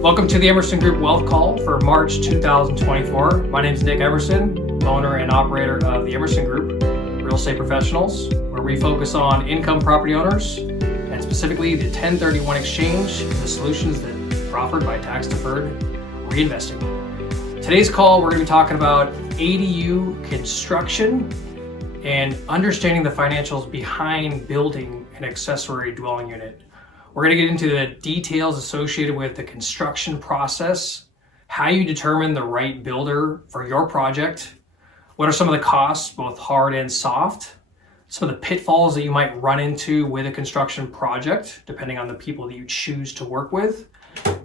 Welcome to the Emerson Group Wealth Call for March 2024. My name is Nick Emerson, owner and operator of the Emerson Group, real estate professionals, where we focus on income property owners and specifically the 1031 exchange and the solutions that are offered by tax-deferred reinvesting. Today's call, we're going to be talking about ADU construction and understanding the financials behind building an accessory dwelling unit. We're going to get into the details associated with the construction process, how you determine the right builder for your project, what are some of the costs, both hard and soft, some of the pitfalls that you might run into with a construction project, depending on the people that you choose to work with,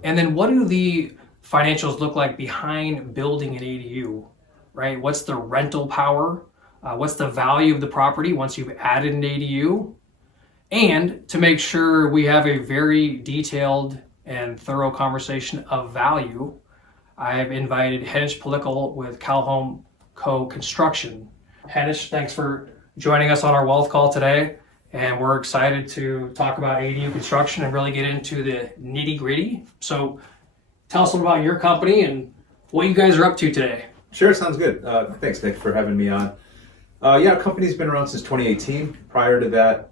and then what do the financials look like behind building an ADU, right? What's the rental power? What's the value of the property once you've added an ADU? And to make sure we have a very detailed and thorough conversation of value, I've invited Henish Pulickal with CalHomeCo Construction. Henish, thanks for joining us on our wealth call today. And we're excited to talk about ADU construction and really get into the nitty gritty. So tell us a little about your company and what you guys are up to today. Sure, sounds good. Thanks, Nick, for having me on. Our company's been around since 2018. Prior to that,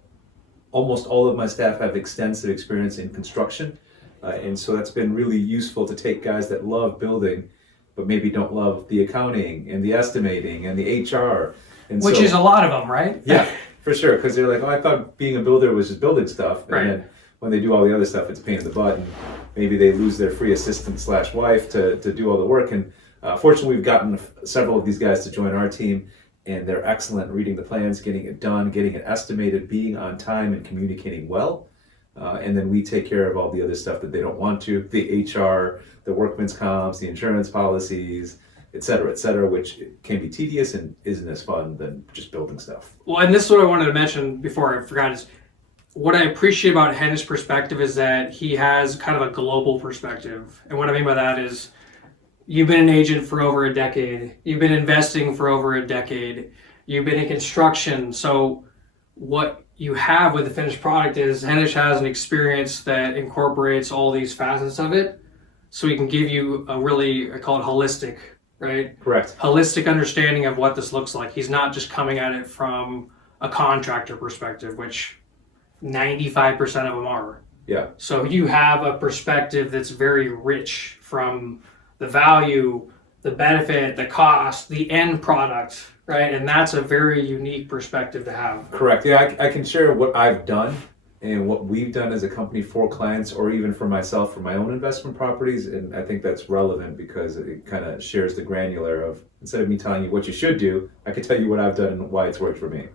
almost all of my staff have extensive experience in construction, and so that's been really useful to take guys that love building, but maybe don't love the accounting and the estimating and the HR. Which is a lot of them, right? Yeah, for sure, because they're like, oh, I thought being a builder was just building stuff, right. And then when they do all the other stuff, it's a pain in the butt, and maybe they lose their free assistant / wife to do all the work. And fortunately, we've gotten several of these guys to join our team, and they're excellent at reading the plans, getting it done, getting it estimated, being on time, and communicating well. And then we take care of all the other stuff that they don't want to, the HR, the workman's comps, the insurance policies, et cetera, which can be tedious and isn't as fun than just building stuff. Well, and this is what I wanted to mention before I forgot is what I appreciate about Henish's perspective is that he has kind of a global perspective. And what I mean by that is you've been an agent for over a decade. You've been investing for over a decade. You've been in construction. So what you have with the finished product is Henish has an experience that incorporates all these facets of it. So he can give you a really, I call it holistic, right? Correct. Holistic understanding of what this looks like. He's not just coming at it from a contractor perspective, which 95% of them are. Yeah. So you have a perspective that's very rich from the value, the benefit, the cost, the end product, right? And that's a very unique perspective to have. Correct. Yeah, I can share what I've done and what we've done as a company for clients, or even for myself for my own investment properties. And I think that's relevant because it kind of shares the granular of, instead of me telling you what you should do, I can tell you what I've done and why it's worked for me.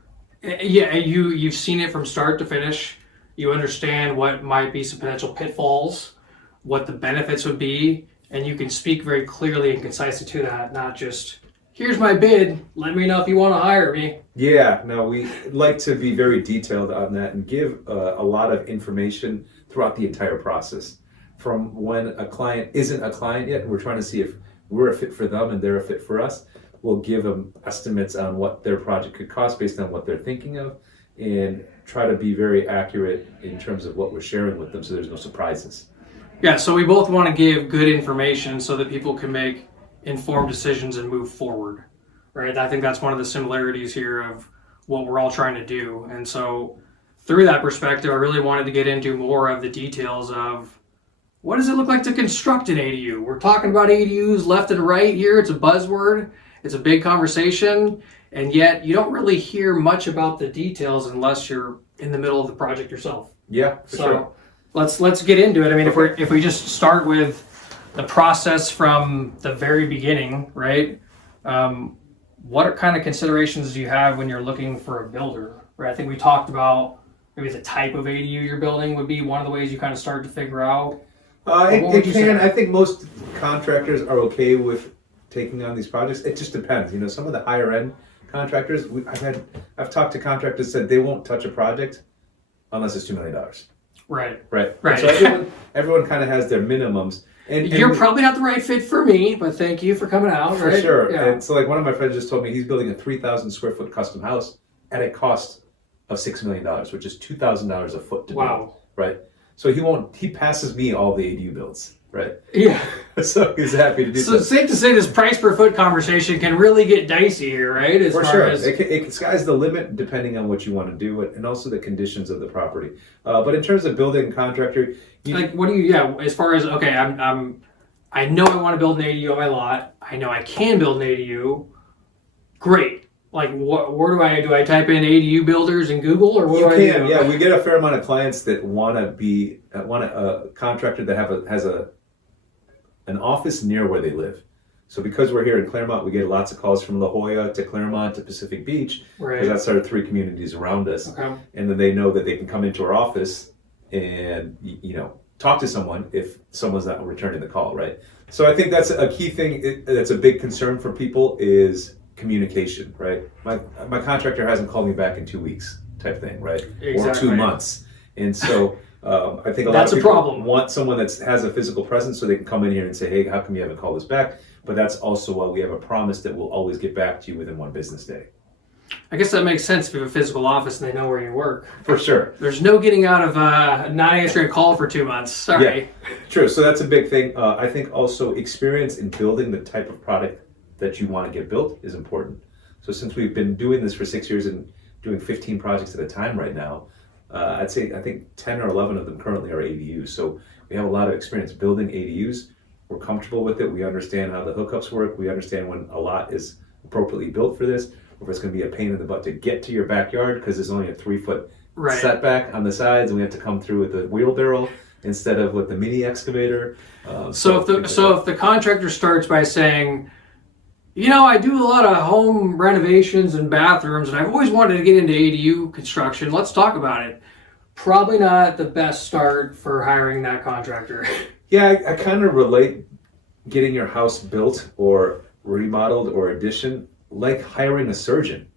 Yeah, you've seen it from start to finish. You understand what might be some potential pitfalls, what the benefits would be, and you can speak very clearly and concisely to that, not just, here's my bid, let me know if you want to hire me. Yeah, no, we like to be very detailed on that and give a lot of information throughout the entire process. From when a client isn't a client yet, and we're trying to see if we're a fit for them and they're a fit for us, we'll give them estimates on what their project could cost based on what they're thinking of, and try to be very accurate in terms of what we're sharing with them so there's no surprises. Yeah, so we both want to give good information so that people can make informed decisions and move forward, right? I think that's one of the similarities here of what we're all trying to do. And so through that perspective, I really wanted to get into more of the details of what does it look like to construct an ADU? We're talking about ADUs left and right here. It's a buzzword. It's a big conversation. And yet you don't really hear much about the details unless you're in the middle of the project yourself. Yeah, for sure. Let's get into it. I mean, if we just start with the process from the very beginning, right? What kind of considerations do you have when you're looking for a builder? Right. I think we talked about maybe the type of ADU you're building would be one of the ways you kind of start to figure out. It can. I think most contractors are okay with taking on these projects. It just depends. You know, some of the higher end contractors, I've talked to contractors that said they won't touch a project unless it's $2 million. Right. So everyone kind of has their minimums. And you're probably not the right fit for me, but thank you for coming out. For right? sure. Yeah. And so like one of my friends just told me he's building a 3,000 square foot custom house at a cost of $6 million, which is $2,000 a foot to build. Wow. Right. So he passes me all the ADU builds. right? Yeah. So he's happy to do So it's safe to say this price per foot conversation can really get dicey here, right? As For far sure. as Sky's the limit depending on what you want to do and also the conditions of the property. But in terms of building and contractor, like, what do you? Yeah, as far as okay, I know I want to build an ADU on my lot. I know I can build an ADU. Great. Like, where do I do? I type in ADU builders in Google, or what do I do? Yeah, we get a fair amount of clients that want a contractor that has an office near where they live. So because we're here in Claremont, we get lots of calls from La Jolla to Claremont to Pacific Beach, because that's our 3 communities around us. Okay. And then they know that they can come into our office and talk to someone if someone's not returning the call, right? So I think that's a key thing. That's a big concern for people is communication, right? My contractor hasn't called me back in 2 weeks, type thing, right? Exactly. Or 2 months, and so I think That's a lot of people problem. want someone that has a physical presence so they can come in here and say, hey, how come you haven't called us back? But that's also why we have a promise that we'll always get back to you within 1 business day. I guess that makes sense if you have a physical office and they know where you work. For sure. There's no getting out of not answering a call for 2 months. Sorry. Yeah, true. So that's a big thing. I think also experience in building the type of product that you want to get built is important. So since we've been doing this for 6 years and doing 15 projects at a time right now, I think 10 or 11 of them currently are ADUs. So we have a lot of experience building ADUs. We're comfortable with it. We understand how the hookups work. We understand when a lot is appropriately built for this, or if it's going to be a pain in the butt to get to your backyard because there's only a 3-foot setback on the sides, and we have to come through with the wheelbarrow instead of with the mini excavator. So if the contractor starts by saying, I do a lot of home renovations and bathrooms, and I've always wanted to get into ADU construction. Let's talk about it. Probably not the best start for hiring that contractor. Yeah, I kind of relate getting your house built or remodeled or addition like hiring a surgeon.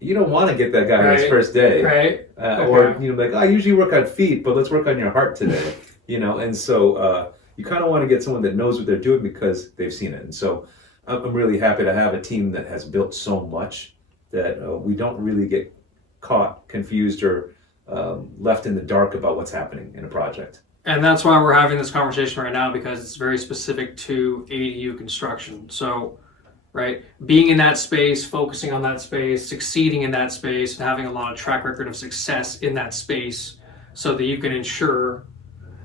You don't want to get that guy on his first day. Right. Or, like, I usually work on feet, but let's work on your heart today. And so you kind of want to get someone that knows what they're doing because they've seen it. And so I'm really happy to have a team that has built so much that we don't really get caught, confused, or left in the dark about what's happening in a project. And that's why we're having this conversation right now, because it's very specific to ADU construction. So, right, being in that space, focusing on that space, succeeding in that space, and having a lot of track record of success in that space so that you can ensure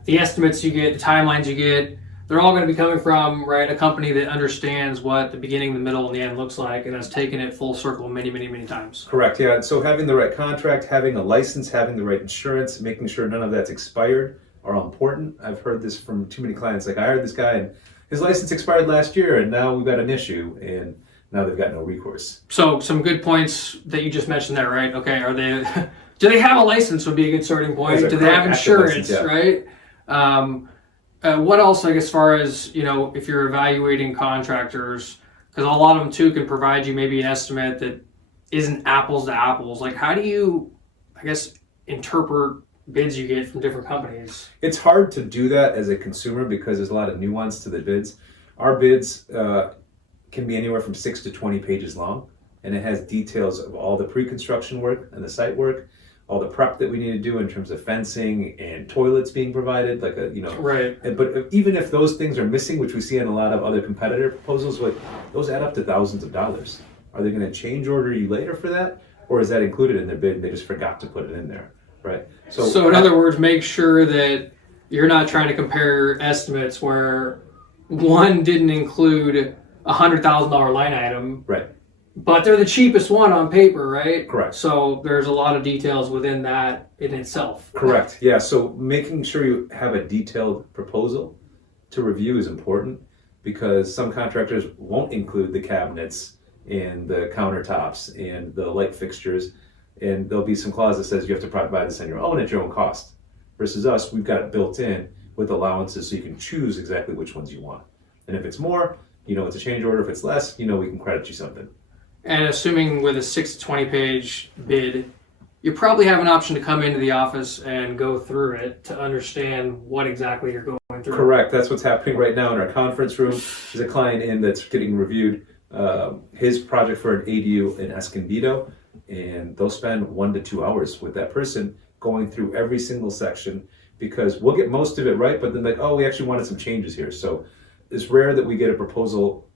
the estimates you get, the timelines you get, they're all going to be coming from, right, a company that understands what the beginning, the middle, and the end looks like, and has taken it full circle many, many, many times. Correct, yeah. So having the right contract, having a license, having the right insurance, making sure none of that's expired are all important. I've heard this from too many clients. Like, I hired this guy, and his license expired last year, and now we've got an issue, and now they've got no recourse. So some good points that you just mentioned there, right? Okay, do they have a license would be a good starting point. Do they have insurance, right? What else, like, as far as, if you're evaluating contractors, because a lot of them too can provide you maybe an estimate that isn't apples to apples. Like, how do you, interpret bids you get from different companies? It's hard to do that as a consumer because there's a lot of nuance to the bids. Our bids can be anywhere from 6 to 20 pages long, and it has details of all the pre-construction work and the site work, all the prep that we need to do in terms of fencing and toilets being provided, Right. But even if those things are missing, which we see in a lot of other competitor proposals, those add up to thousands of dollars. Are they going to change order you later for that, or is that included in their bid and they just forgot to put it in there, right? So in other words, make sure that you're not trying to compare estimates where one didn't include a $100,000 line item, right? But they're the cheapest one on paper, right? Correct. So there's a lot of details within that in itself. Correct. Yeah. So making sure you have a detailed proposal to review is important, because some contractors won't include the cabinets and the countertops and the light fixtures, and there'll be some clause that says you have to provide this on your own at your own cost. Versus us, we've got it built in with allowances so you can choose exactly which ones you want. And if it's more, it's a change order. If it's less, we can credit you something. And assuming with a 6 to 20 page bid, you probably have an option to come into the office and go through it to understand what exactly you're going through. Correct. That's what's happening right now in our conference room. There's a client in that's getting reviewed his project for an ADU in Escondido, and they'll spend 1 to 2 hours with that person going through every single section, because we'll get most of it right, but then like, oh, we actually wanted some changes here. So it's rare that we get a proposal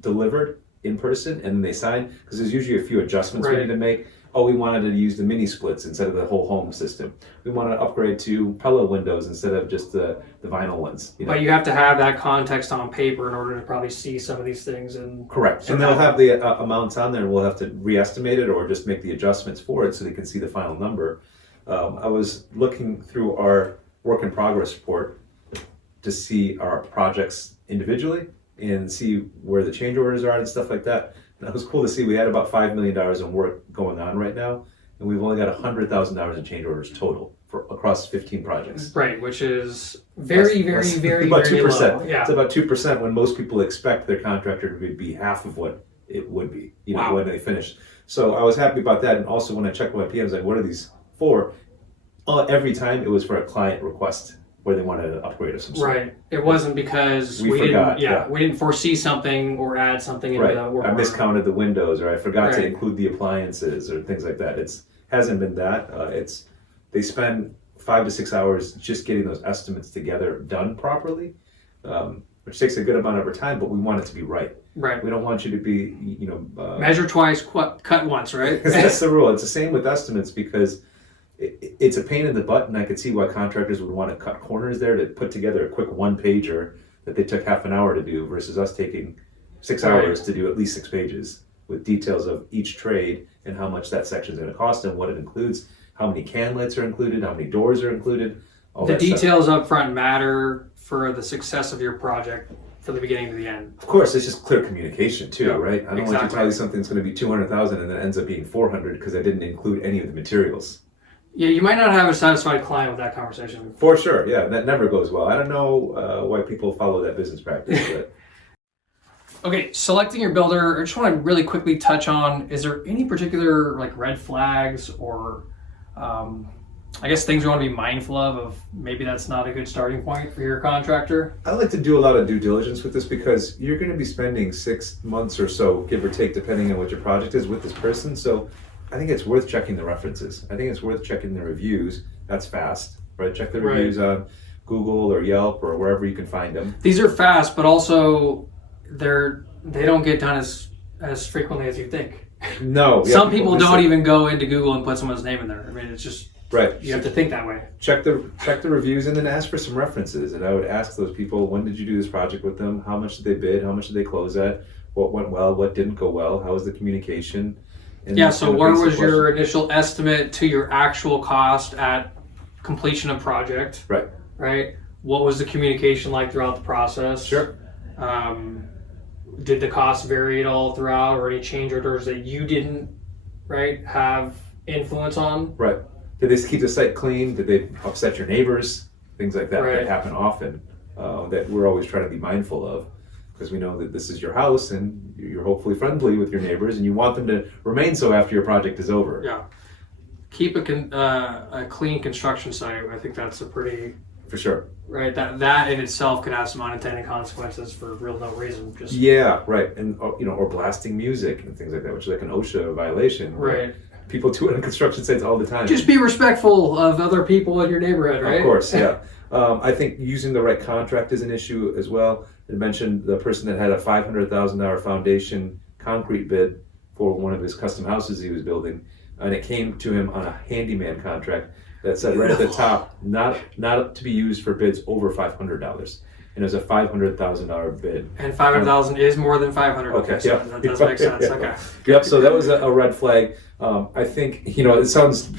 delivered in person and then they sign, because there's usually a few adjustments we need to make. Oh, we wanted to use the mini splits instead of the whole home system. We want to upgrade to Pella windows instead of just the vinyl ones. You know? But you have to have that context on paper in order to probably see some of these things. And correct. And they'll have the amounts on there, and we'll have to re-estimate it or just make the adjustments for it so they can see the final number. I was looking through our work in progress report to see our projects individually and see where the change orders are and stuff like that. And it was cool to see we had about $5 million in work going on right now, and we've only got $100,000 in change orders total for across 15 projects. Right, which is very about very 2%. low. Yeah. It's about 2% when most people expect their contractor to be half of what it would be, when they finish. So I was happy about that, and also when I checked my PMs, like, what are these for? Every time it was for a client request where they wanted an upgrade of some sort. Right. It wasn't because we forgot. we didn't foresee something or add something into the work. I miscounted the windows, or I forgot to include the appliances, or things like that. It hasn't been that. They spend 5 to 6 hours just getting those estimates together done properly, which takes a good amount of our time. But we want it to be right. Right. We don't want you to be, measure twice, cut once. Right. That's the rule. It's the same with estimates, because it's a pain in the butt, and I could see why contractors would want to cut corners there to put together a quick one-pager that they took half an hour to do versus us taking 6 hours to do at least 6 pages with details of each trade and how much that section is going to cost and what it includes, how many can lights are included, how many doors are included. All the that details up front matter for the success of your project from the beginning to the end. Of course, it's just clear communication too, right? I don't want to tell you something's going to be 200,000 and then it ends up being 400 because I didn't include any of the materials. Yeah, you might not have a satisfied client with that conversation. For sure, yeah, that never goes well. I don't know why people follow that business practice, but... Okay, selecting your builder, I just want to really quickly touch on, is there any particular like red flags or I guess things you want to be mindful of maybe that's not a good starting point for your contractor? I like to do a lot of due diligence with this, because you're going to be spending 6 months or so, give or take, depending on what your project is, with this person. So I think it's worth checking the references. I think it's worth checking the reviews. That's fast, right? Check the reviews on Google or Yelp or wherever you can find them. These are fast, but also they don't get done as frequently as you think. No. Some people don't even go into Google and put someone's name in there. I mean, it's just you have to think that way. Check the reviews and then ask for some references. And I would ask those people, when did you do this project with them? How much did they bid? How much did they close at? What went well? What didn't go well? How was the communication? And so what was your initial estimate to your actual cost at completion of project? Right. What was the communication like throughout the process? Sure. Did the cost vary at all throughout, or any change orders that you didn't have influence on? Right. Did they keep the site clean? Did they upset your neighbors? Things like that that happen often, that we're always trying to be mindful of, because we know that this is your house and you're hopefully friendly with your neighbors and you want them to remain so after your project is over. Yeah. Keep a clean construction site. I think that's a pretty... For sure. Right, that in itself could have some unintended consequences for real no reason. Just and or blasting music and things like that, which is like an OSHA violation. Right. People do it on construction sites all the time. Just be respectful of other people in your neighborhood, right? Of course, yeah. I think using the right contract is an issue as well. I mentioned the person that had a $500,000 foundation concrete bid for one of his custom houses he was building, and it came to him on a handyman contract that said right at the top, not to be used for bids over $500, and it was a $500,000 bid. And $500,000 is more than $500. Okay, so that does make sense. Okay. Yep. So that was a red flag. I think it sounds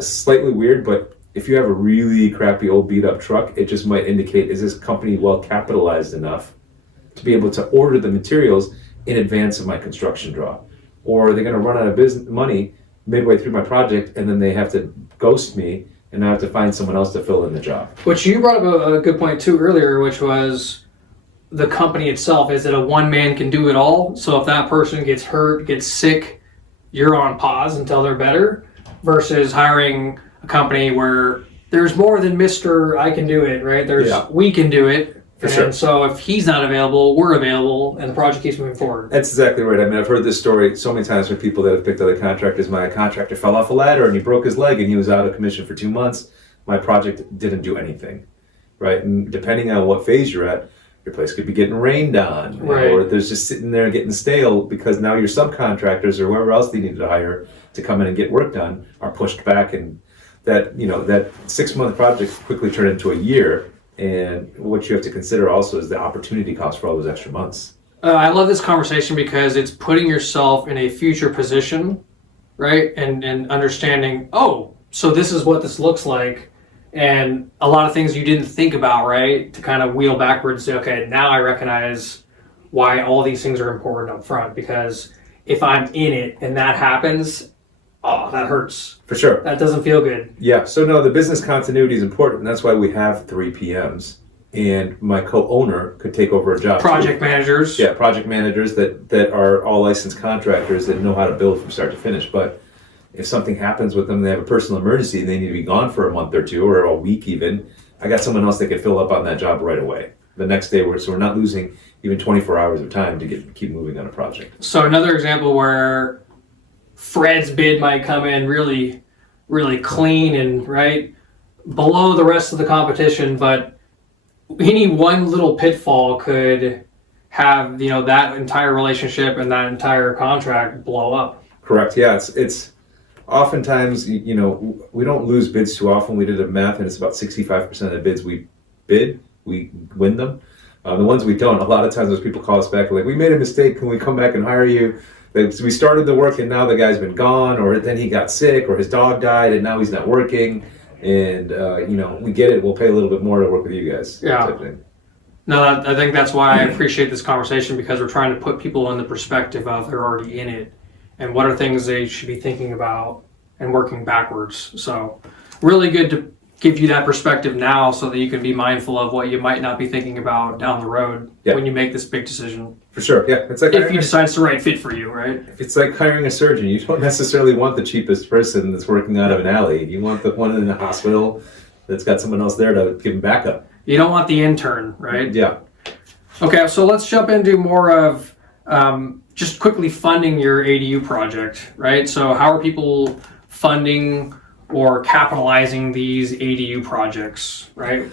slightly weird, but if you have a really crappy old beat up truck, it just might indicate, is this company well capitalized enough to be able to order the materials in advance of my construction draw, or are they going to run out of money midway through my project, and then they have to ghost me, and I have to find someone else to fill in the job. Which you brought up a good point too earlier, which was the company itself. Is it a one man can do it all? So if that person gets hurt, gets sick, you're on pause until they're better, versus hiring a company where there's more than Mr. I can do it, right? We can do it. For sure. So if he's not available, we're available, and the project keeps moving forward. That's exactly right. I mean, I've heard this story so many times from people that have picked other contractors. My contractor fell off a ladder and he broke his leg and he was out of commission for 2 months. my project didn't do anything, right? And depending on what phase you're at, your place could be getting rained on, Right. or there's just sitting there getting stale because now your subcontractors or whoever else they needed to hire to come in and get work done are pushed back, and that that 6-month project quickly turned into a year. And what you have to consider also is the opportunity cost for all those extra months. I love this conversation because it's putting yourself in a future position, right? And understanding, oh, so this is what this looks like. And a lot of things you didn't think about, right? To kind of wheel backwards and say, okay, now I recognize why all these things are important up front. Because if I'm in it and that happens, oh, that hurts. For sure. That doesn't feel good. Yeah, so no, the business continuity is important. And that's why we have 3 PMs. And my co-owner could take over a job. Project managers. Yeah, project managers that are all licensed contractors that know how to build from start to finish. But if something happens with them, they have a personal emergency and they need to be gone for a month or 2 or a week even, I got someone else that can fill up on that job right away. The next day, so we're not losing even 24 hours of time to keep moving on a project. So another example where Fred's bid might come in really, really clean and right below the rest of the competition, but any one little pitfall could have that entire relationship and that entire contract blow up. Correct. Yeah, it's oftentimes we don't lose bids too often. We did a math and it's about 65% of the bids we bid, we win them. The ones we don't, a lot of times those people call us back like, we made a mistake, can we come back and hire you? We started the work and now the guy's been gone, or then he got sick, or his dog died and now he's not working. And we get it, we'll pay a little bit more to work with you guys. Yeah. No, I think that's why I appreciate this conversation, because we're trying to put people in the perspective of they're already in it and what are things they should be thinking about and working backwards. So really good to give you that perspective now so that you can be mindful of what you might not be thinking about down the road when you make this big decision. For sure, yeah. It's like if you decide it's the right fit for you, right? It's like hiring a surgeon. You don't necessarily want the cheapest person that's working out of an alley. You want the one in the hospital that's got someone else there to give them backup. You don't want the intern, right? Yeah. Okay, so let's jump into more of just quickly funding your ADU project, right? So how are people funding or capitalizing these ADU projects, right?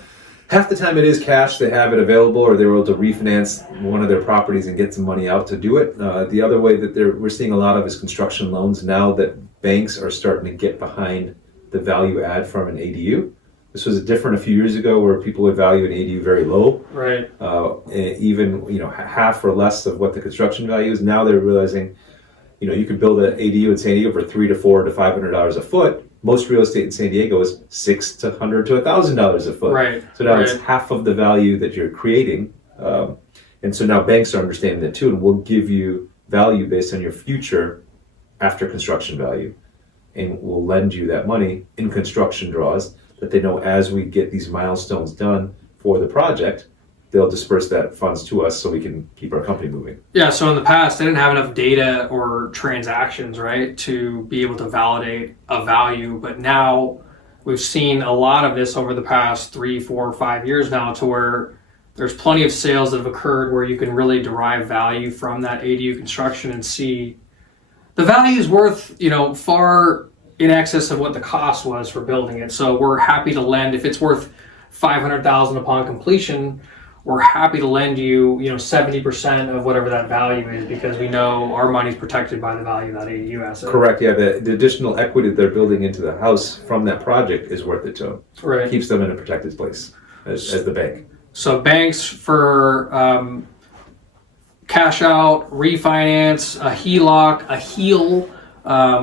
Half the time it is cash. They have it available, or they're able to refinance one of their properties and get some money out to do it. The other way that we're seeing a lot of is construction loans now that banks are starting to get behind the value add from an ADU. This was different a few years ago where people would value an ADU very low, right? Even half or less of what the construction value is. Now they're realizing, you could build an ADU in San Diego for $300 to $400 to $500 a foot. Most real estate in San Diego is $600 to $100 to $1,000 a foot. Right. So now it's half of the value that you're creating, and so now banks are understanding that too, and will give you value based on your future after construction value, and will lend you that money in construction draws that they know as we get these milestones done for the project, they'll disperse that funds to us so we can keep our company moving. Yeah, so in the past, they didn't have enough data or transactions, right, to be able to validate a value. But now we've seen a lot of this over the past 3, 4, 5 years now, to where there's plenty of sales that have occurred where you can really derive value from that ADU construction and see the value is worth, far in excess of what the cost was for building it. So we're happy to lend, if it's worth $500,000 upon completion, we're happy to lend you, 70% of whatever that value is, because we know our money's protected by the value of that ADU asset. Correct. Yeah, the additional equity that they're building into the house from that project is worth it to them. Right. It keeps them in a protected place as the bank. So banks for cash out, refinance, a HELOC, a HEAL,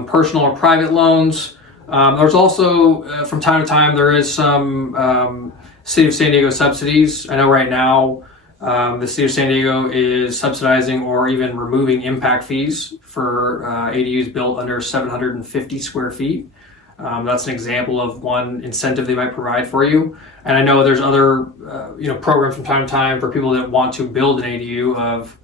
personal or private loans. There's also, from time to time, there is some City of San Diego subsidies. I know right now the City of San Diego is subsidizing or even removing impact fees for ADUs built under 750 square feet. That's an example of one incentive they might provide for you. And I know there's other programs from time to time for people that want to build an ADU of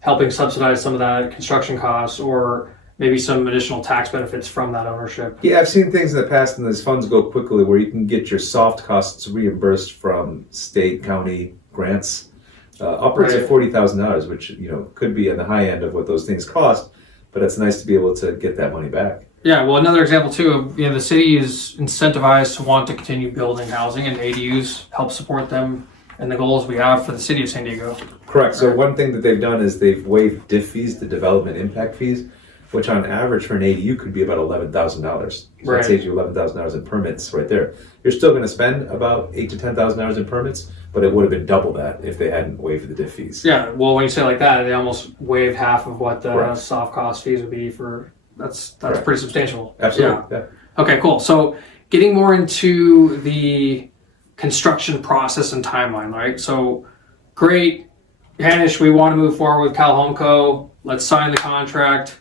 helping subsidize some of that construction costs, or maybe some additional tax benefits from that ownership. Yeah, I've seen things in the past, and these funds go quickly, where you can get your soft costs reimbursed from state, county grants, upwards of $40,000, which could be on the high end of what those things cost. But it's nice to be able to get that money back. Yeah, well, another example too, the city is incentivized to want to continue building housing, and ADUs help support them and the goals we have for the city of San Diego. Correct. So one thing that they've done is they've waived DIF fees, the development impact fees, which on average for an ADU could be about $11,000. So Right. that saves you $11,000 in permits right there. You're still going to spend about $8,000 to $10,000 in permits, but it would have been double that if they hadn't waived the DIF fees. Yeah, well, when you say it like that, they almost waived half of what the Correct. soft cost fees would be for. That's Correct. pretty substantial. Absolutely. Yeah. Okay, cool. So getting more into the construction process and timeline, right? So great, Henish, we want to move forward with CalHomeCo. Let's sign the contract.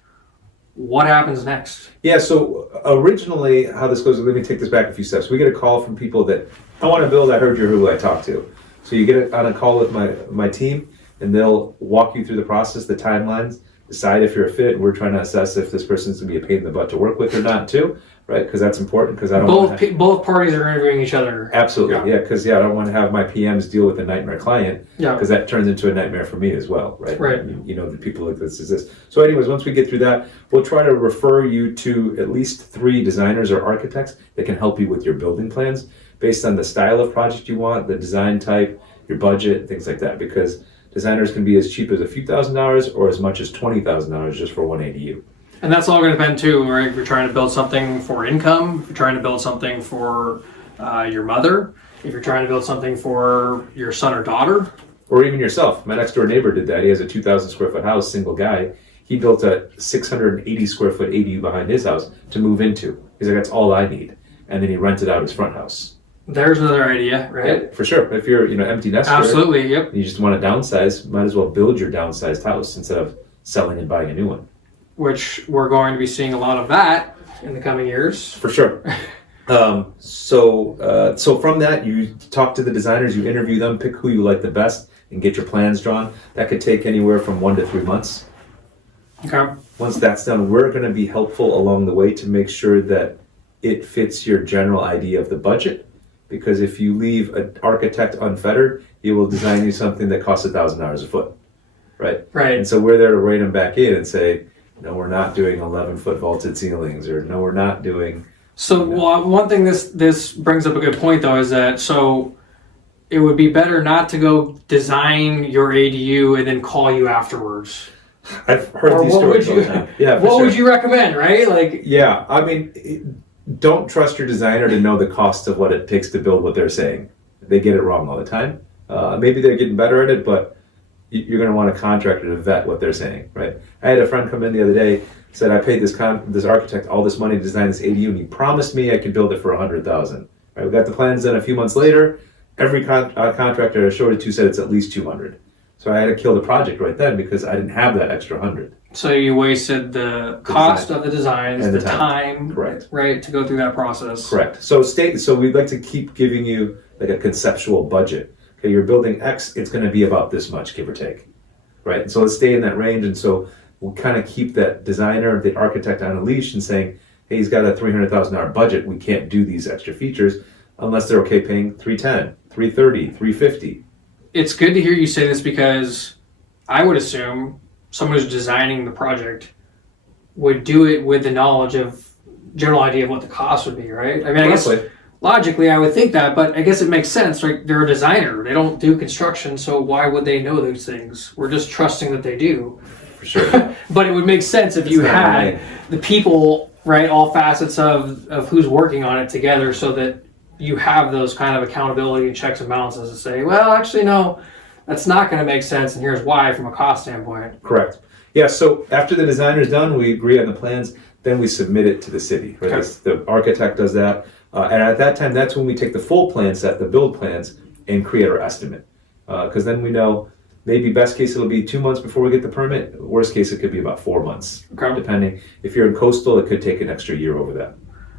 What happens next? Yeah, so originally how this goes, let me take this back a few steps. We get a call from people that, I want to build, I heard you're who I talked to. So you get on a call with my team, and they'll walk you through the process, the timelines, decide if you're a fit. We're trying to assess if this person's going to be a pain in the butt to work with or not too, right? Because that's important, because I don't want to... Both parties are interviewing each other. Absolutely, yeah, because I don't want to have my PMs deal with a nightmare client, Yeah. because that turns into a nightmare for me as well, right? Right. You know, the people like this exist. So anyways, once we get through that, we'll try to refer you to at least 3 designers or architects that can help you with your building plans based on the style of project you want, the design type, your budget, things like that, because designers can be as cheap as a few $1,000s or as much as $20,000 just for one ADU. And that's all going to depend too, right? If you're trying to build something for income, if you're trying to build something for your mother, if you're trying to build something for your son or daughter. Or even yourself. My next door neighbor did that. He has a 2,000 square foot house, single guy. He built a 680 square foot ADU behind his house to move into. He's like, that's all I need. And then he rented out his front house. There's another idea, right? Yeah, for sure. If you're, empty nester, Absolutely, yep. you just want to downsize, might as well build your downsized house instead of selling and buying a new one. Which we're going to be seeing a lot of that in the coming years. For sure. So from that, you talk to the designers, you interview them, pick who you like the best, and get your plans drawn. That could take anywhere from 1 to 3 months. Okay. Once that's done, we're going to be helpful along the way to make sure that it fits your general idea of the budget. Because if you leave an architect unfettered, he will design you something that costs $1,000 a foot, right? Right. And so we're there to rein them back in and say, no, we're not doing 11-foot vaulted ceilings, or no, we're not doing. So, well, one thing this brings up a good point though is that it would be better not to go design your ADU and then call you afterwards. I've heard these stories all the time. Yeah, what would you recommend, right? Like, yeah, I mean, don't trust your designer to know the cost of what it takes to build what they're saying. They get it wrong all the time. Maybe they're getting better at it, but you're going to want a contractor to vet what they're saying, right? I had a friend come in the other day, said I paid this architect all this money to design this ADU, and he promised me I could build it for $100,000. Right? We got the plans done a few months later. Every contractor I showed it to said it's at least $200. So I had to kill the project right then because I didn't have that extra $100. So you wasted the cost of the designs, and the time, correct, right, to go through that process. Correct. So we'd like to keep giving you like a conceptual budget. Okay, you're building X, it's going to be about this much, give or take, right? And so let's stay in that range, and so we'll kind of keep that designer, the architect on a leash, and saying, hey, he's got a $300,000 budget. We can't do these extra features unless they're okay paying $310, $330, $350. It's good to hear you say this because I would assume someone who's designing the project would do it with the knowledge of general idea of what the cost would be, right? I mean, I guess logically I would think that, but I guess it makes sense, right? They're a designer. They don't do construction, so why would they know those things? We're just trusting that they do. For sure. But it would make sense if you had the people, right, all facets of who's working on it together so that you have those kind of accountability and checks and balances to say, well, actually, no, that's not going to make sense, and here's why from a cost standpoint. Correct. Yeah, so after the designer's done, we agree on the plans, then we submit it to the city. Right? Okay. The architect does that. And at that time, that's when we take the full plan set, the build plans, and create our estimate. Because then we know maybe best case it'll be 2 months before we get the permit. Worst case, it could be about 4 months, depending. If you're in coastal, it could take an extra year over that.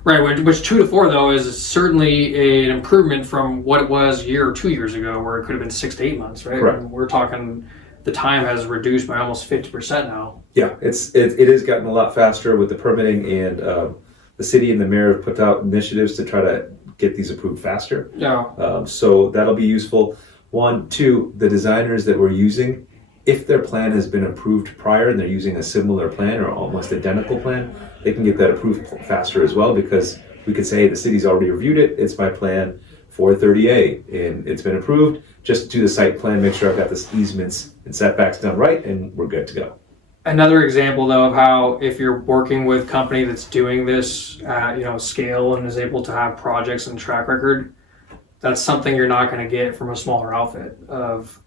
Right, which 2 to 4 though is certainly an improvement from what it was a year or 2 years ago, where it could have been 6 to 8 months, right? Correct. And we're talking the time has reduced by almost 50% now. Yeah, it has gotten a lot faster with the permitting, and the city and the mayor have put out initiatives to try to get these approved faster. Yeah. So that'll be useful. 1, 2, the designers that we're using if their plan has been approved prior and they're using a similar plan or almost identical plan, they can get that approved faster as well, because we could say, hey, the city's already reviewed it, it's my plan 430A, and it's been approved. Just do the site plan, make sure I've got the easements and setbacks done right, and we're good to go. Another example, though, of how if you're working with a company that's doing this at scale and is able to have projects and track record, that's something you're not going to get from a smaller outfit. Of,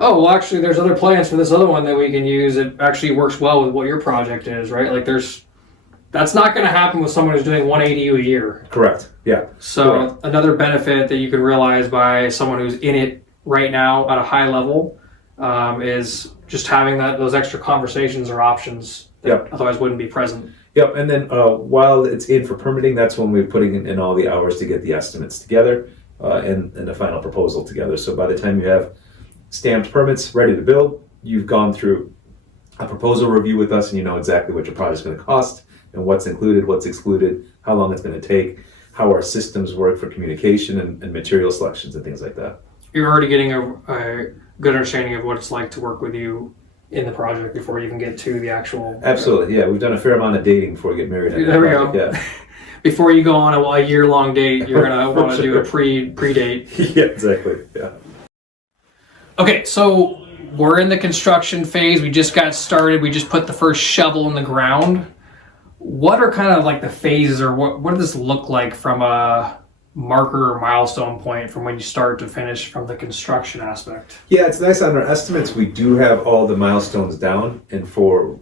oh, well, actually, there's other plans for this other one that we can use. It actually works well with what your project is, right? Like that's not going to happen with someone who's doing one ADU a year. Correct. Yeah. So correct. Another benefit that you can realize by someone who's in it right now at a high level is just having those extra conversations or options that otherwise wouldn't be present. Yep, and then while it's in for permitting, that's when we're putting in all the hours to get the estimates together and the final proposal together. So by the time you have stamped permits ready to build, you've gone through a proposal review with us and you know exactly what your project's going to cost and what's included, what's excluded, how long it's going to take, how our systems work for communication and material selections and things like that. You're already getting a good understanding of what it's like to work with you in the project before you even get to the actual... Absolutely, yeah. We've done a fair amount of dating before we get married. There we go. Yeah. Before you go on a year-long date, you're going to want to do a pre-date. Yeah, exactly, yeah. Okay, so we're in the construction phase. We just got started. We just put the first shovel in the ground. What are kind of like the phases, or what does this look like from a marker or milestone point from when you start to finish from the construction aspect? Yeah, it's nice on our estimates. We do have all the milestones down and for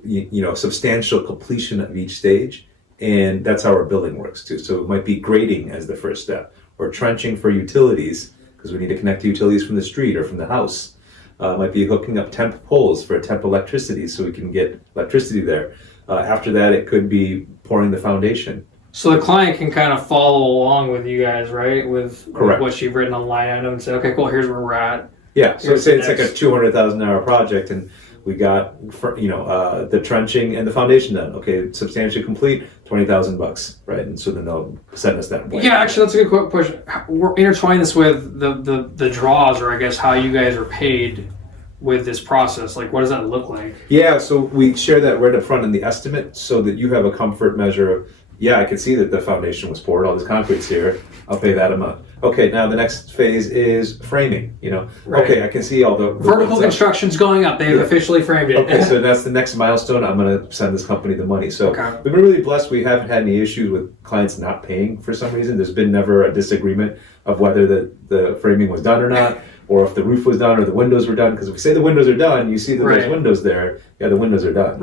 substantial completion of each stage, and that's how our billing works too. So it might be grading as the first step, or trenching for utilities because we need to connect the utilities from the street or from the house. It might be hooking up temp poles for temp electricity so we can get electricity there. After that, it could be pouring the foundation. So the client can kind of follow along with you guys, right? With what you've written on the line item and say, okay, cool, here's where we're at. Yeah, so say it's like a $200,000 project and we got the trenching and the foundation done. Okay, substantially complete, $20,000, right? And so then they'll send us that way. Yeah, actually, that's a good question. We're intertwine this with the draws, or I guess how you guys are paid with this process. Like, what does that look like? Yeah, so we share that right up front in the estimate so that you have a comfort measure of, yeah, I can see that the foundation was poured, all this concrete's here, I'll pay that amount. Okay, now the next phase is framing, Right. Okay, I can see all the vertical construction's going up, they've officially framed it. Okay, so that's the next milestone, I'm gonna send this company the money. So we've been really blessed, we haven't had any issues with clients not paying for some reason. There's been never a disagreement of whether the framing was done or not, or if the roof was done or the windows were done, because if we say the windows are done, you see that there's windows there, yeah, the windows are done.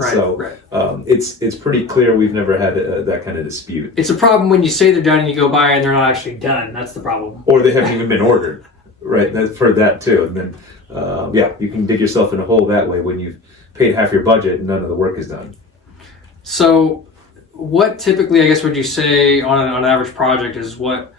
It's pretty clear we've never had that kind of dispute. It's a problem when you say they're done and you go by and they're not actually done. That's the problem. Or they haven't even been ordered, right? I've heard that too. And then, you can dig yourself in a hole that way when you've paid half your budget and none of the work is done. So what typically, I guess, would you say on an average project is what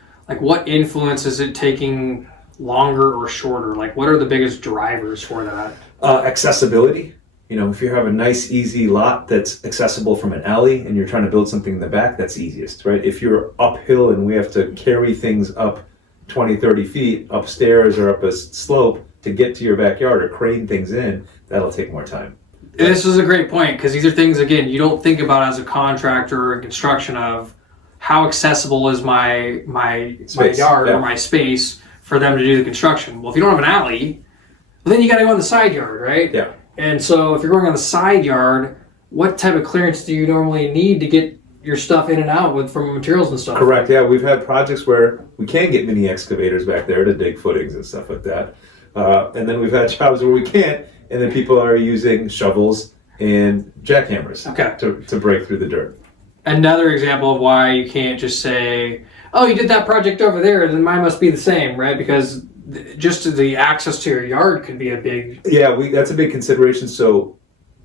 influence is it taking longer or shorter? Like, what are the biggest drivers for that? Accessibility. If you have a nice, easy lot that's accessible from an alley and you're trying to build something in the back, that's easiest, right? If you're uphill and we have to carry things up 20, 30 feet upstairs or up a slope to get to your backyard or crane things in, that'll take more time. This is a great point, because these are things, again, you don't think about as a contractor in construction of how accessible is my yard or my space for them to do the construction. Well, if you don't have an alley, well, then you got to go in the side yard, right? Yeah. And so if you're going on the side yard, what type of clearance do you normally need to get your stuff in and out from materials and stuff? Correct, yeah. We've had projects where we can get mini excavators back there to dig footings and stuff like that. And then we've had jobs where we can't, and then people are using shovels and jackhammers to break through the dirt. Another example of why you can't just say, oh, you did that project over there, then mine must be the same, right? Because just the access to your yard could be a big... Yeah, that's a big consideration. So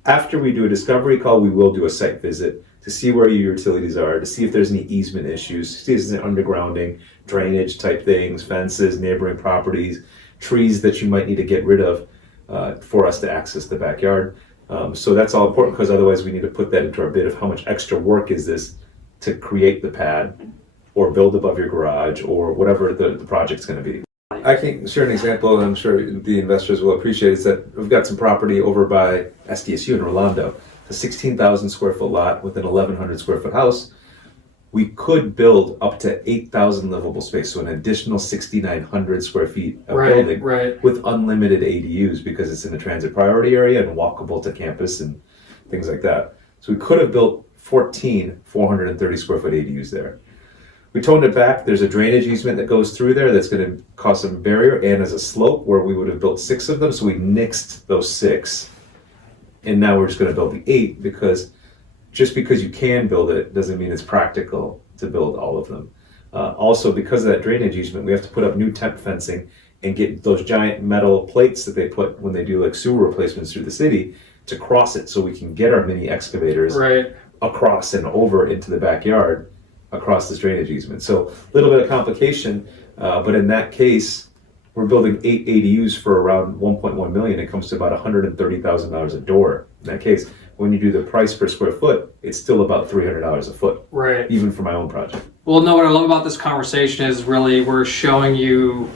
after we do a discovery call, we will do a site visit to see where your utilities are, to see if there's any easement issues, see if there's any undergrounding, drainage type things, fences, neighboring properties, trees that you might need to get rid of for us to access the backyard. So that's all important, because otherwise we need to put that into our bid of how much extra work is this to create the pad or build above your garage or whatever the project's going to be. I can share an example, and I'm sure the investors will appreciate, is that we've got some property over by SDSU in Rolando, a 16,000 square foot lot with an 1,100 square foot house. We could build up to 8,000 livable space, so an additional 6,900 square feet of building with unlimited ADUs because it's in a transit priority area and walkable to campus and things like that. So we could have built 14 430 square foot ADUs there. We toned it back. There's a drainage easement that goes through there that's going to cause some barrier, and as a slope where we would have built 6 of them, so we nixed those 6. And now we're just going to build the 8 because just because you can build it doesn't mean it's practical to build all of them. Also, because of that drainage easement, we have to put up new temp fencing and get those giant metal plates that they put when they do like sewer replacements through the city to cross it so we can get our mini excavators across and over into the backyard across this drainage easement. So a little bit of complication, but in that case, we're building 8 ADUs for around 1.1 million. It comes to about $130,000 a door. In that case, when you do the price per square foot, it's still about $300 a foot, even for my own project. Well, no, what I love about this conversation is really we're showing you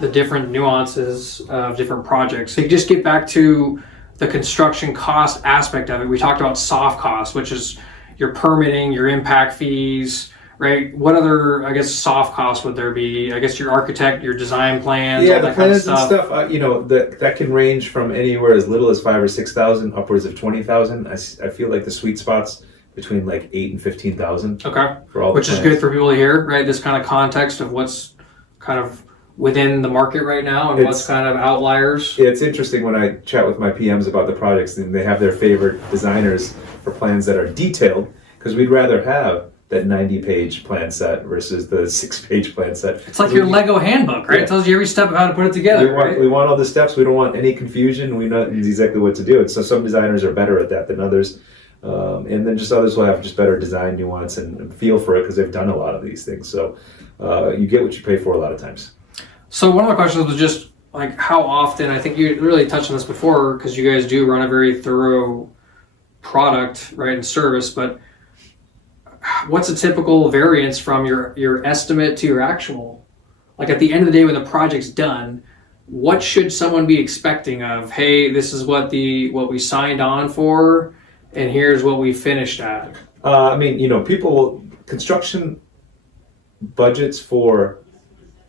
the different nuances of different projects. So you just get back to the construction cost aspect of it. We talked about soft costs, which is your permitting, your impact fees, right? What other, I guess, soft costs would there be? I guess your architect, your design plans, all the that kind of plans stuff. And stuff, that can range from anywhere as little as 5,000 or 6,000, upwards of 20,000. I feel like the sweet spot's between like 8,000 and 15,000. Okay, for all which is good for people to hear, right? This kind of context of what's kind of within the market right now and what's kind of outliers. It's interesting when I chat with my PMs about the projects and they have their favorite designers for plans that are detailed, because we'd rather have that 90-page plan set versus the 6-page plan set. It's like your Lego handbook, right? It tells you every step of how to put it together. We want all the steps. We don't want any confusion. We know exactly what to do. And so some designers are better at that than others. And then just others will have just better design nuance and feel for it because they've done a lot of these things. So you get what you pay for a lot of times. So one of my questions was just like how often, I think you really touched on this before because you guys do run a very thorough product, right, and service, but what's a typical variance from your estimate to your actual? Like at the end of the day when the project's done, what should someone be expecting of, hey, this is what we signed on for and here's what we finished at? Construction budgets for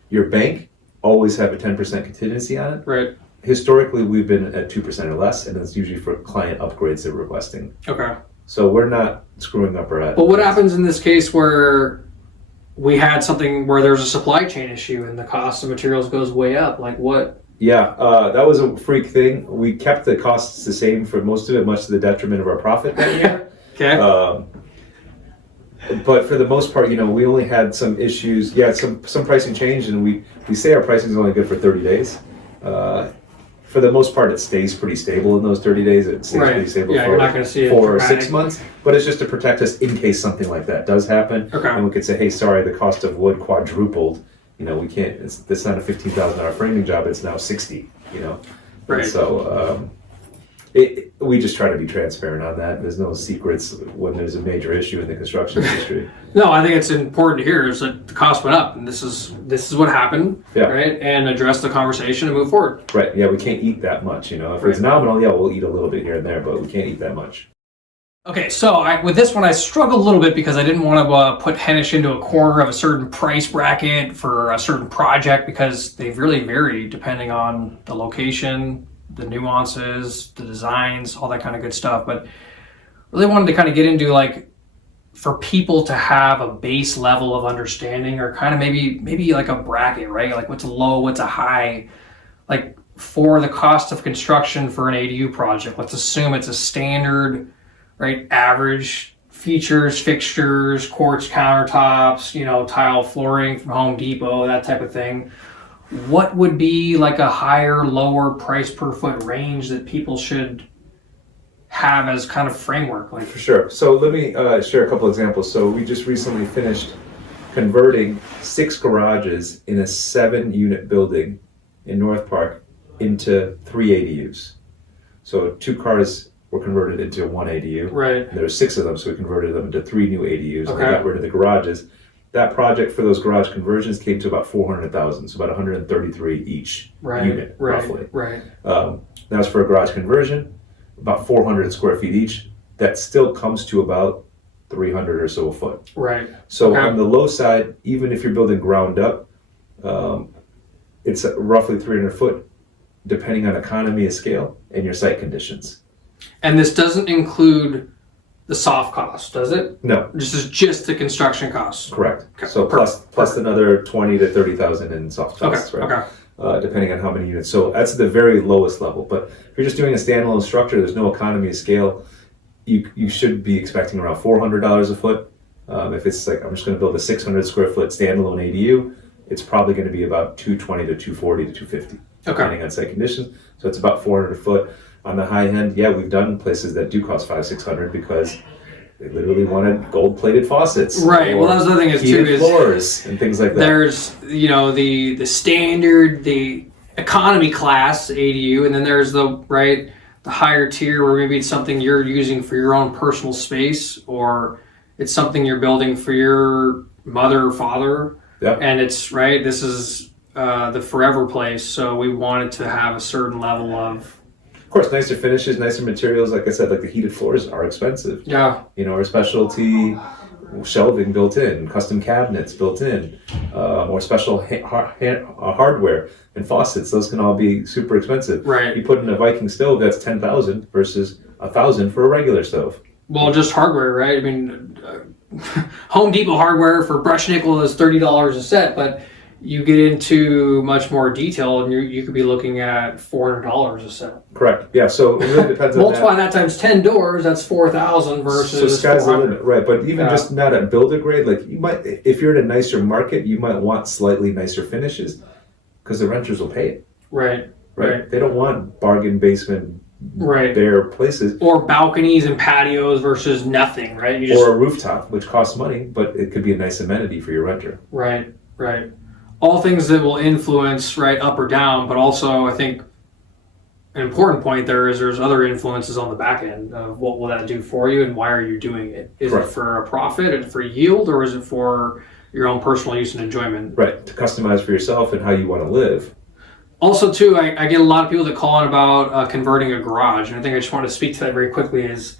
your bank always have a 10% contingency on it. Right. Historically, we've been at 2% or less, and it's usually for client upgrades they're requesting. Okay. So we're not screwing up our head. But what happens in this case where we had something where there's a supply chain issue and the cost of materials goes way up? Like what? Yeah, that was a freak thing. We kept the costs the same for most of it, much to the detriment of our profit that year. Okay. But for the most part, we only had some issues. Yeah, some pricing changed, and we say our pricing is only good for 30 days. For the most part, it stays pretty stable in those 30 days. It stays pretty stable for you're not going to see 4 or 6 months. But it's just to protect us in case something like that does happen. Okay. And we could say, hey, sorry, the cost of wood quadrupled. We can't. It's not a $15,000 framing job. It's now 60. Right. And so we just try to be transparent on that. There's no secrets when there's a major issue in the construction industry. No, I think it's important to hear is that the cost went up, and this is what happened, right? And address the conversation and move forward. Right. Yeah, we can't eat that much. If it's nominal, we'll eat a little bit here and there, but we can't eat that much. Okay, so with this one, I struggled a little bit because I didn't want to put Henish into a corner of a certain price bracket for a certain project because they really vary depending on the location, the nuances, the designs, all that kind of good stuff. But really wanted to kind of get into like for people to have a base level of understanding or kind of maybe like a bracket, right? Like what's a low, what's a high, like for the cost of construction for an ADU project. Let's assume it's a standard, right, average features, fixtures, quartz countertops, tile flooring from Home Depot, that type of thing. What would be like a higher, lower price per foot range that people should have as kind of framework? Like for sure. So let me share a couple examples. So we just recently finished converting 6 garages in a 7-unit building in North Park into 3 ADUs. So 2 cars were converted into 1 ADU. Right. And there were 6 of them, so we converted them into 3 new ADUs. Okay. And we got rid of the garages. That project for those garage conversions came to about 400,000, so about 133 each unit, roughly. Right. That was for a garage conversion, about 400 square feet each. That still comes to about 300 or so a foot. Right. So on the low side, even if you're building ground up, it's roughly 300 foot, depending on economy of scale and your site conditions. And this doesn't include the soft cost, does it? No. This is just the construction costs. Correct. Okay. So plus another 20 to 30,000 in soft costs, Okay. right? Okay. Depending on how many units. So that's the very lowest level. But if you're just doing a standalone structure, there's no economy of scale. You should be expecting around $400 a foot. If it's like, I'm just going to build a 600 square foot standalone ADU, it's probably going to be about 220 to 240 to 250, depending on site conditions. So it's about 400 a foot. On the high end, yeah, we've done places that do cost $500-$600 because they literally wanted gold-plated faucets. Right. Well, that's the other thing is too is floors and things like that. There's the standard, the economy class ADU, and then there's the higher tier where maybe it's something you're using for your own personal space, or it's something you're building for your mother or father. Yeah. And it's this is the forever place, so we wanted to have a certain level of course, nicer finishes, nicer materials. Like I said, like the heated floors are expensive. Yeah. Our specialty shelving built in, custom cabinets built in, more special hardware and faucets. Those can all be super expensive. Right. You put in a Viking stove, that's $10,000 versus $1,000 for a regular stove. Well, just hardware, right? I mean, Home Depot hardware for brush nickel is $30 a set, but you get into much more detail and you could be looking at $400 a set. Correct. Yeah. So it really depends on multiply that times 10 doors, that's 4,000 versus. So sky's the limit, right? But even just not at builder grade, like you might, if you're in a nicer market, you might want slightly nicer finishes because the renters will pay it. Right. They don't want bargain basement, bare places, or balconies and patios versus nothing, right? Or a rooftop, which costs money, but it could be a nice amenity for your renter. Right. All things that will influence up or down, but also I think an important point there's other influences on the back end of what will that do for you and why are you doing it? Is it for a profit and for yield, or is it for your own personal use and enjoyment? Right, to customize for yourself and how you want to live. Also too, I get a lot of people that call on about converting a garage, and I think I just want to speak to that very quickly is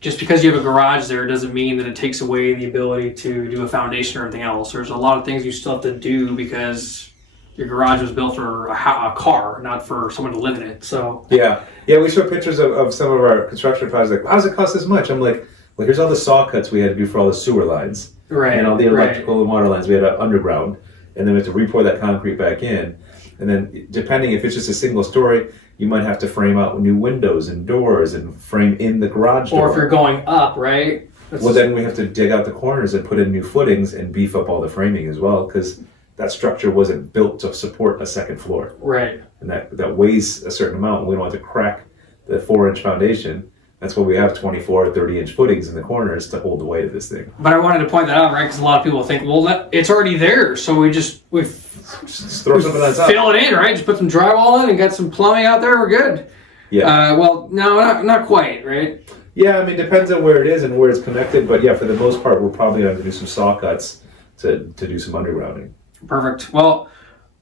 just because you have a garage there doesn't mean that it takes away the ability to do a foundation or anything else. There's a lot of things you still have to do because your garage was built for a car, not for someone to live in it. So yeah, we show pictures of some of our construction projects. Like, how does it cost this much? I'm like, well, here's all the saw cuts we had to do for all the sewer lines, and all the electrical and water lines we had underground, and then we have to re-pour that concrete back in. And then depending if it's just a single story, you might have to frame out new windows and doors and frame in the garage door. Or if you're going up, right? Then we have to dig out the corners and put in new footings and beef up all the framing as well, because that structure wasn't built to support a second floor. Right. And that weighs a certain amount. We don't want to crack the 4-inch foundation. That's why we have 24 or 30-inch footings in the corners to hold the weight of this thing. But I wanted to point that out, right? Because a lot of people think, well, it's already there, so we just throw something on top. Fill it in, right? Just put some drywall in and get some plumbing out there. We're good. Yeah. Well, no, not quite, right? Yeah, I mean, depends on where it is and where it's connected. But yeah, for the most part, we're probably going to do some saw cuts to do some undergrounding. Perfect. Well,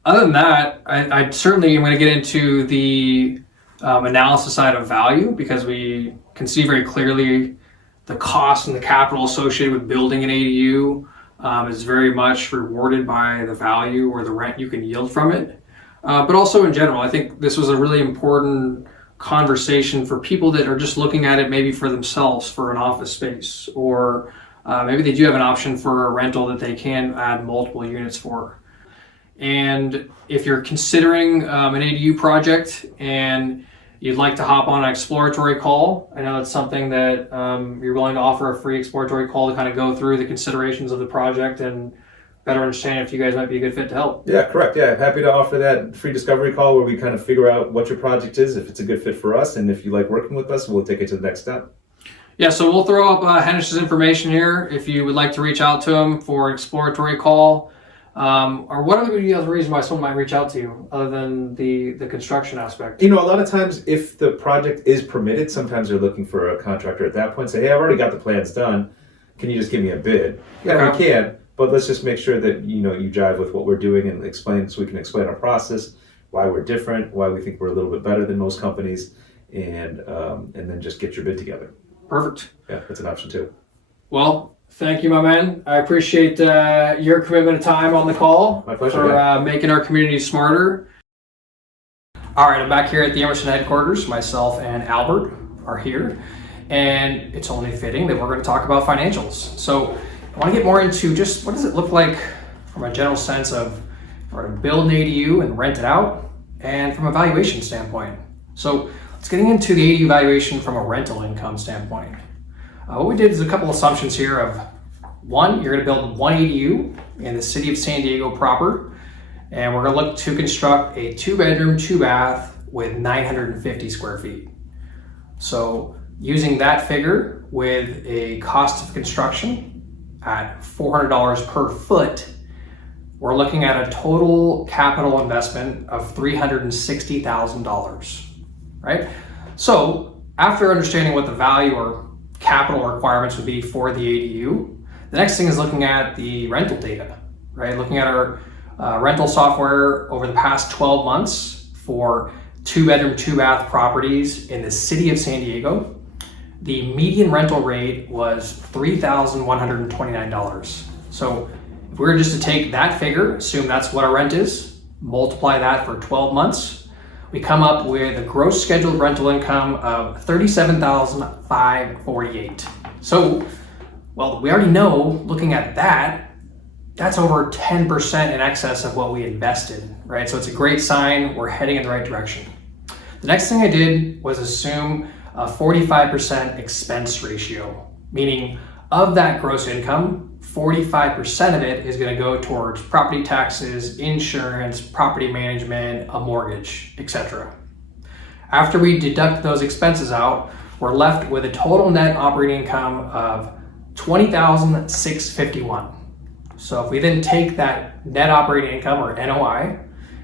other than that, I certainly am going to get into the analysis side of value, because we can see very clearly the cost and the capital associated with building an ADU is very much rewarded by the value or the rent you can yield from it. But also in general, I think this was a really important conversation for people that are just looking at it maybe for themselves for an office space, or maybe they do have an option for a rental that they can add multiple units for. And if you're considering an ADU project and you'd like to hop on an exploratory call, I know that's something that you're willing to offer a free exploratory call to kind of go through the considerations of the project and better understand if you guys might be a good fit to help. Yeah, correct. Yeah, happy to offer that free discovery call where we kind of figure out what your project is, if it's a good fit for us, and if you like working with us, we'll take it to the next step. Yeah, so we'll throw up Henish's information here if you would like to reach out to him for an exploratory call. Or what would be the other reason why someone might reach out to you other than the construction aspect? A lot of times if the project is permitted, sometimes they're looking for a contractor at that point. Say, hey, I've already got the plans done. Can you just give me a bid? Yeah, we can. but let's just make sure that you jive with what we're doing and explain, so we can explain our process, why we're different, why we think we're a little bit better than most companies, and then just get your bid together. Perfect. Yeah, that's an option too. Well, thank you, my man. I appreciate your commitment of time on the call. My pleasure. For making our community smarter. All right, I'm back here at the Emerson headquarters. Myself and Albert are here, and it's only fitting that we're going to talk about financials. So I want to get more into just what does it look like from a general sense of we're going to build an ADU and rent it out, and from a valuation standpoint. So let's get into the ADU valuation from a rental income standpoint. What we did is a couple assumptions here of one, you're going to build one ADU in the city of San Diego proper, and we're going to look to construct a 2-bedroom, 2-bath with 950 square feet. So using that figure with a cost of construction at $400 per foot, we're looking at a total capital investment of $360,000, right? So after understanding what the value or capital requirements would be for the ADU, the next thing is looking at the rental data, right? Looking at our rental software over the past 12 months for 2-bedroom, 2-bath properties in the city of San Diego. The median rental rate was $3,129. So if we were just to take that figure, assume that's what our rent is, multiply that for 12 months, we come up with a gross scheduled rental income of $37,548. So, well, we already know, looking at that, that's over 10% in excess of what we invested, right? So it's a great sign, we're heading in the right direction. The next thing I did was assume a 45% expense ratio, meaning of that gross income, 45% of it is going to go towards property taxes, insurance, property management, a mortgage, etc. After we deduct those expenses out, we're left with a total net operating income of $20,651. So if we then take that net operating income, or NOI,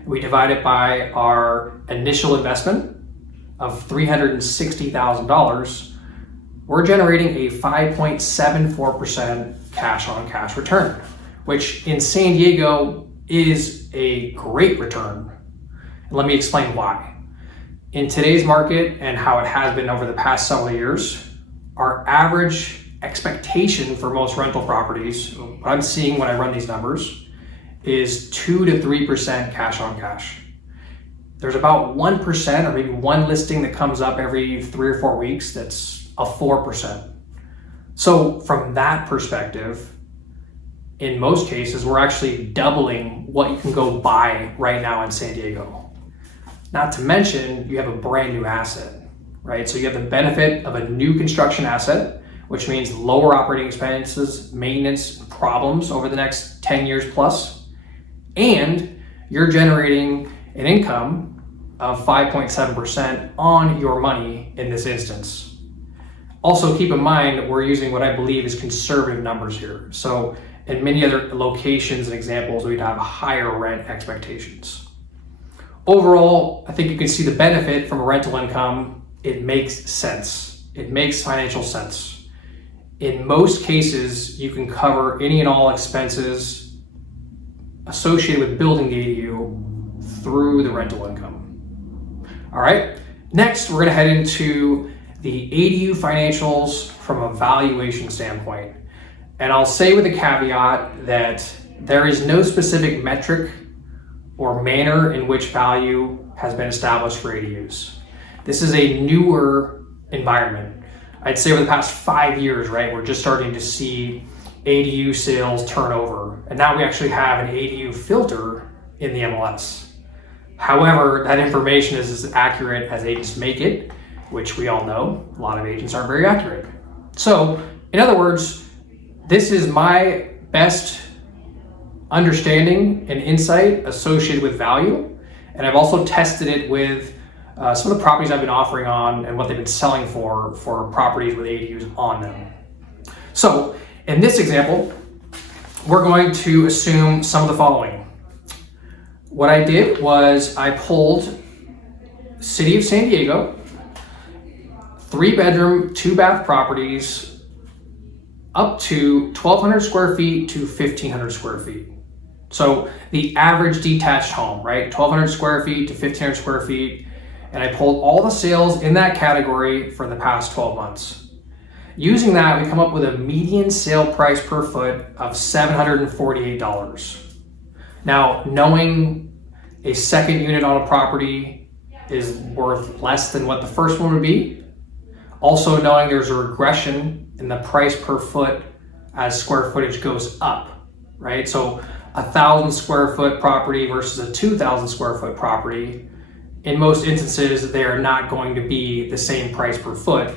we divide it by our initial investment of $360,000, we're generating a 5.74% cash on cash return, which in San Diego is a great return. And let me explain why. In today's market and how it has been over the past several years, our average expectation for most rental properties, what I'm seeing when I run these numbers, is 2 to 3% cash on cash. There's about 1% or maybe one listing that comes up every 3 or 4 weeks that's a 4%. So from that perspective, in most cases, we're actually doubling what you can go buy right now in San Diego. Not to mention, you have a brand new asset, right? So you have the benefit of a new construction asset, which means lower operating expenses, maintenance problems over the next 10 years plus, and you're generating an income of 5.7% on your money in this instance. Also keep in mind, we're using what I believe is conservative numbers here. So in many other locations and examples, we'd have higher rent expectations. Overall, I think you can see the benefit from a rental income. It makes sense. It makes financial sense. In most cases, you can cover any and all expenses associated with building the ADU through the rental income. All right, next we're gonna head into the ADU financials from a valuation standpoint. And I'll say with a caveat that there is no specific metric or manner in which value has been established for ADUs. This is a newer environment. I'd say over the past 5 years, right, we're just starting to see ADU sales turn over. And now we actually have an ADU filter in the MLS. However, that information is as accurate as agents make it, which we all know, a lot of agents aren't very accurate. So, in other words, this is my best understanding and insight associated with value. And I've also tested it with some of the properties I've been offering on and what they've been selling for properties with ADUs on them. So in this example, we're going to assume some of the following. What I did was I pulled City of San Diego, 3-bedroom, 2-bath properties up to 1,200 square feet to 1,500 square feet. So the average detached home, right? 1,200 square feet to 1,500 square feet. And I pulled all the sales in that category for the past 12 months. Using that, we come up with a median sale price per foot of $748. Now, knowing a second unit on a property is worth less than what the first one would be, also knowing there's a regression in the price per foot as square footage goes up, right? So 1,000 square foot property versus a 2,000 square foot property, in most instances, they are not going to be the same price per foot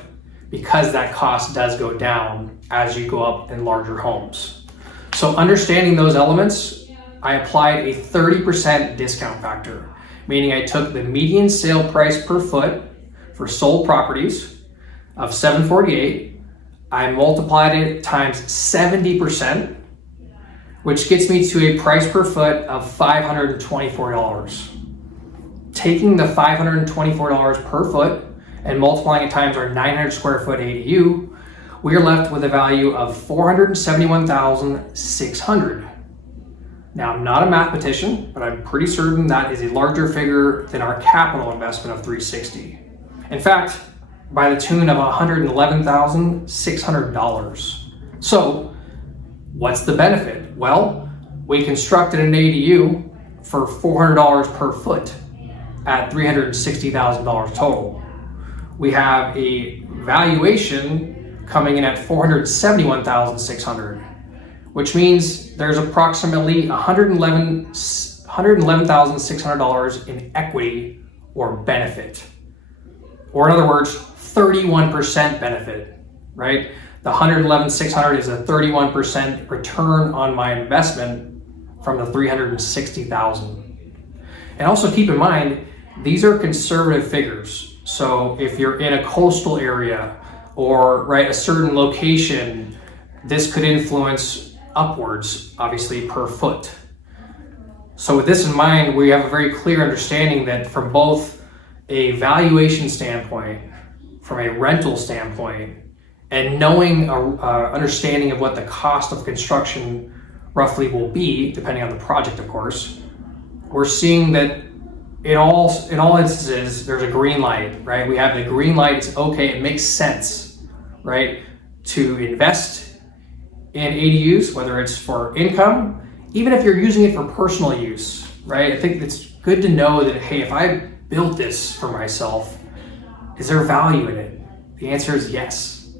because that cost does go down as you go up in larger homes. So understanding those elements, I applied a 30% discount factor, meaning I took the median sale price per foot for sold properties of $748, I multiplied it times 70%, which gets me to a price per foot of $524. Taking the $524 per foot and multiplying it times our 900 square foot ADU, we are left with a value of $471,600. Now, I'm not a mathematician, but I'm pretty certain that is a larger figure than our capital investment of $360. In fact, by the tune of $111,600. So, what's the benefit? Well, we constructed an ADU for $400 per foot at $360,000 total. We have a valuation coming in at $471,600, which means there's approximately $111,600 in equity or benefit. Or in other words, 31% benefit, right? The $111,600 is a 31% return on my investment from the $360,000. And also keep in mind, these are conservative figures. So if you're in a coastal area or right a certain location, this could influence upwards, obviously per foot. So with this in mind, we have a very clear understanding that from both a valuation standpoint, from a rental standpoint, and knowing understanding of what the cost of construction roughly will be, depending on the project, of course, we're seeing that in all instances, there's a green light, right? We have the green light, it's okay, it makes sense, right? To invest in ADUs, whether it's for income, even if you're using it for personal use, right? I think it's good to know that, hey, if I built this for myself, is there value in it? The answer is yes,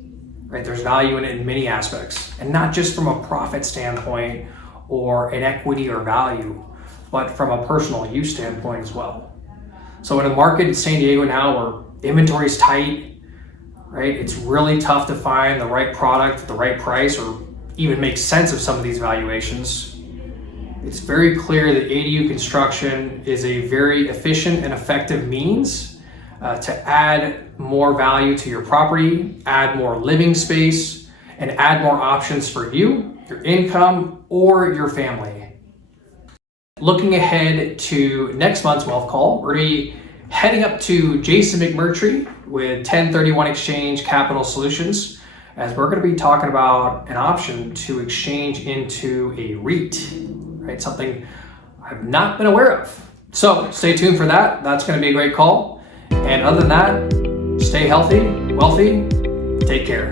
right? There's value in it in many aspects, and not just from a profit standpoint or an equity or value, but from a personal use standpoint as well. So in a market in San Diego now where inventory is tight, right? It's really tough to find the right product, the right price, or even make sense of some of these valuations. It's very clear that ADU construction is a very efficient and effective means to add more value to your property, add more living space, and add more options for you, your income, or your family. Looking ahead to next month's wealth call, we're going to be heading up to Jason McMurtry with 1031 Exchange Capital Solutions, as we're going to be talking about an option to exchange into a REIT, right? Something I've not been aware of. So stay tuned for that. That's going to be a great call. And other than that, stay healthy, wealthy, take care.